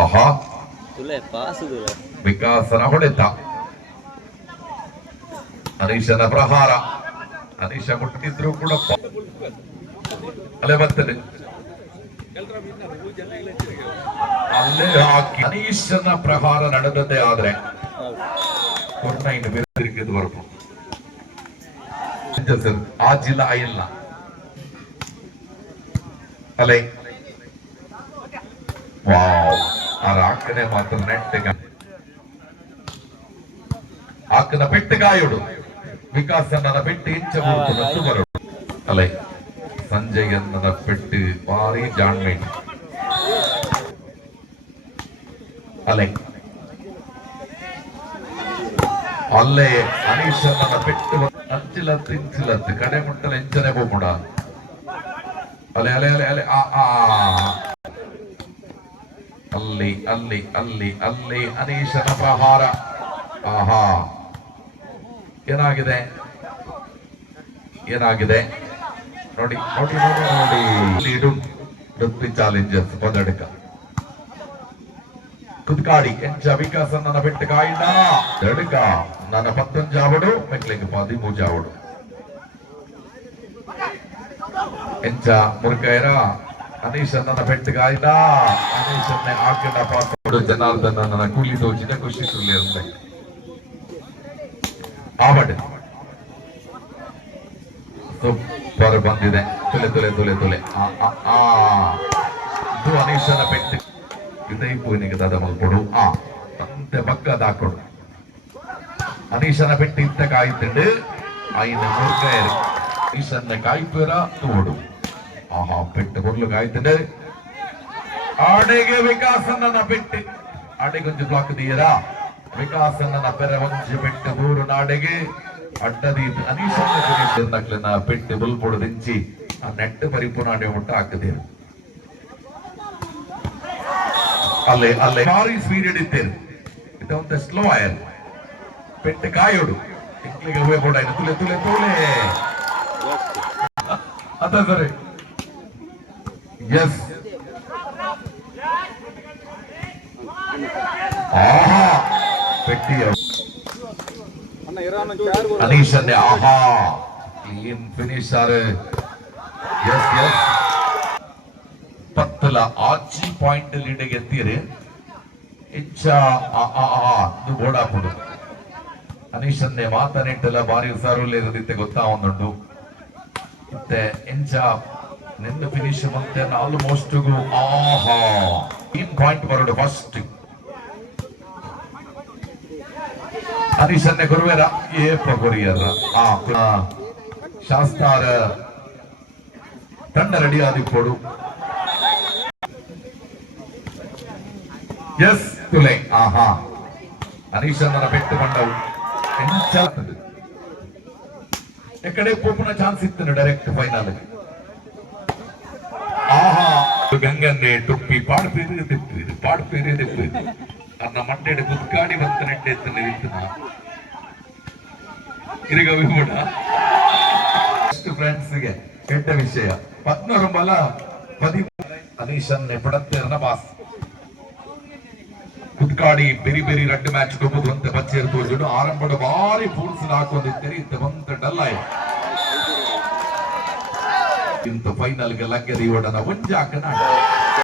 ಆಹಾ ಪಾಸು ವಿಕಾಸನ ಹೊಡೆತ. ಅನೀಶನ ಪ್ರಹಾರ. ಅನೀಶ ಮುಟ್ಟಿದ್ರು ಕೂಡ ಅಲೆ ಬರ್ತದೆ. ಅಲ್ಲೇ ಹಾಕಿ ಅನೀಶನ ಪ್ರಹಾರ ನಡೆದದ್ದೇ ಆದ್ರೆ ಕೊಟ್ಟ ಇನ್ನು ಬೇರೆ ಬರಬಹುದು. ಆಜಿಲ್ಲ ಇಲ್ಲ ಅಲೆ ವಾವ್ ಆಕನೆ ಮಾತ್ರ ನೆಟ್ಟಗ ಆಕನ ಪೆಟ್ಟಗಾಯುಡು ವಿಕಾಸನ ಪೆಟ್ಟು ಇಂಚಬಹುದು ಬರೋಡು ಅಲೆ ಸಂಜಯನ ಪೆಟ್ಟು ಭಾರಿ ಜಾಣ್ಮೇಟ್ ಅಲೆ ಅಲ್ಲೇ ಅನೀಶನ ಪೆಟ್ಟು ಅಂಚಿಲತ್ತು ಇಂಚಿಲತ್ತು ಕಡೆ ಮುಟ್ಟಲ ಎಂಚನೆ ಹೋಗ್ಬಿಡ ಅಲೆ ಅಲೆ ಅಲೆ ಅಲೆ ಅಲ್ಲಿ ಅಲ್ಲಿ ಅಲ್ಲಿ ಅಲ್ಲಿ ಅನೀಶನ ಪ್ರಹಾರ. ಆಹಾ ಏನಾಗಿದೆ ಏನಾಗಿದೆ ನೋಡಿ ನೋಡಿ ನೋಡಿ ನೋಡಿ ಡುಪ್ಪಿ ಚಾಲೆಂಜರ್ಸ್ ಪದಡ್ಕ ಕುದ್ಕಾಡಿ ಎಂಚ ವಿಕಾಸ ನನ್ನ ಬೆಟ್ಟ ಕಾಯಿನ ದಡ್ಕ ನನ್ನ 11 ಜಾವಡು ಮೆಕ್ಲಿಂಗ್ 13 ಜಾವಡು ಎಂಚ ಮುರ್ಕೈರ ಅನೀಶನ ಬೆಟ್ಟ ಕಾಯಿನ ಅನೀಶನ್ನೇ ಆಕಡ ಪಾಸಡು ಜನಾರ್ದನ ನನ್ನ ಕೂಲಿ ತೋಚಿನ ಖುಷಿ ಸುಳ್ಳಿ ಅಂತ ಆವಡ್ ಸೂಪರ್ ಬಂದಿದೆ. ತುಲೆ ತುಲೆ ತುಲೆ ತುಲೆ ಇದು ಅನೀಶನ ಬೆಟ್ಟ ಇದೈಪುವಿನಿಗೆ ದಾದ ಮಲ್ಕೊಡು ಅಂತೆ ಬಕ್ಕದ ಹಾಕೊಡು ಅನೀಶನ ಪೆಟ್ಟು ಇತ್ತ ಕಾಯ್ತಿಂಡು ಐನ ಮುರ್ಕೈರು ಅನೀಶನ್ನ ಕಾಯ್ಪೇರ ತೋಡು ಆಹಾ ಪೆಟ್ಟು பொருள் காய்த்துட்டு ஆடைಗೆ ವಿಕಾಸನ ಪೆಟ್ಟು ಆಡೆ ಕೊಂಚ ಬ್ಲಾಕ್ ದಿಯರಾ ವಿಕಾಸನ ಪೆರ ಒಂಚ ಪೆಟ್ಟು ದೂರ ನಾಡೆಗೆ ಅಡ್ಡದಿ ಅನೀಶನ ಪೆಟ್ಟು ಬುಲ್ಪೊಡು ದಿಂಚಿ ಆ ನೆಟ್ಟು ಪರಿಪೂರ್ಣ ಆಡೆ ಮುಟ್ಟ ಹಾಕದೇರು ಅಲ್ಲೇ ಅಲ್ಲೇ ಭಾರಿ ಸ್ಪೀಡ್ ಹಿಡಿತೇರು ಇದಂತ ಸ್ಲೋ ಆಯರ್ ಪೆಟ್ಟು ಕಾಯೋಡು ಇಂಕ್ಲಿಗೆ ಹೂವೆ ಕೂಡ ತುಲೆ ತುಲೆ ತುಲೆ ಅದ ಸರಿ ಎಸ್ ಆಹಾ ಪೆಟ್ಟಿಯ ಅನೀಶನ್ನೇ ಆಹಾ ಕ್ಲೀನ್ ಫಿನಿಶರ್ ಎಸ್ ಎಸ್ ಪತ್ತಲ ಆಚಿ ಪಾಯಿಂಟ್ ಲೀಡಿಗೆ ಎತ್ತೀರಿ ಹೆಚ್ಚ ಇದು ಓಡಾಪುಡು ಅನೀಶನ್ನೇ ಮಾತನೆಟ್ಟೆಲ್ಲ ಬಾರಿ ಉಸಾರುಲ್ಲೇ ಇರೋದಿತ್ತೆ ಗೊತ್ತಾ ಒಂದುಂಡು ಮತ್ತೆ ಎಂಚ ನಿಂದು ಫಿನಿಶ್ ಮತ್ತೆ ಆಲ್ಮೋಸ್ಟ್ ಆಹಾ ಟೀಮ್ ಪಾಯಿಂಟ್ ಬರೋಡು ಫಸ್ಟ್ ಅನೀಶನ್ನೇ ಗುರುವೇರ ಏಪ ಕೊರಿಯರ ಶಾಸ್ತಾರ ತಂಡ ರೆಡಿ ಆದಿಪ್ಪೋಡು ಎಸ್ ತುಲೆ ಆಹಾ ಅನೀಶನ ಪೆಟ್ಟು ಬಂಡವು ಎಕಡೆ ಪೋಪುನ ಚಾನ್ಸ್ ಇತ್ತು ಡೈರೆಕ್ಟ್ ಫೈನಲ್ ಆಹಾ ಗಂಗನ್ನೇ ಟುಪ್ಪಿ ಪಾಡ್ಪೇರಿ ದಿಪ್ಪು ಅನ್ನ ಮಂಡ್ಯದ ಕುತ್ಕಾಡಿ ಬಂತ ನೆಟ್ಟೆ ಎತ್ತನೆ ಇತ್ತು ಇರಿಗ ಕೂಡ ಫ್ರೆಂಡ್ಸ್ಗೆ ಕೆಟ್ಟ ವಿಷಯ 14 ಬಲ 10 ಅನೀಶನ್ನೇ ಪಡತ್ತೇರನ ಬಾಸ್ ಕುತ್ಕಾಡಿ ಬೆರಿ ಬೆರಿ 2 ಮ್ಯಾಚ್ ಕೊಬ್ಬುದು ಅಂತ ಬಚ್ಚೇರು ತೋರಿಸಿಡು ಆರಂಭದ ಭಾರಿ ಫೋರ್ಸ್ ಹಾಕೊಂಡಿದ್ದೀರಿ ಇಂತ ಬಂತ ಡಲ್ಲ ಇಂತ ಫೈನಲ್ಗೆ ಲಗ್ಗೆರಿ ಓಡನ ಒಂಜಾಕನ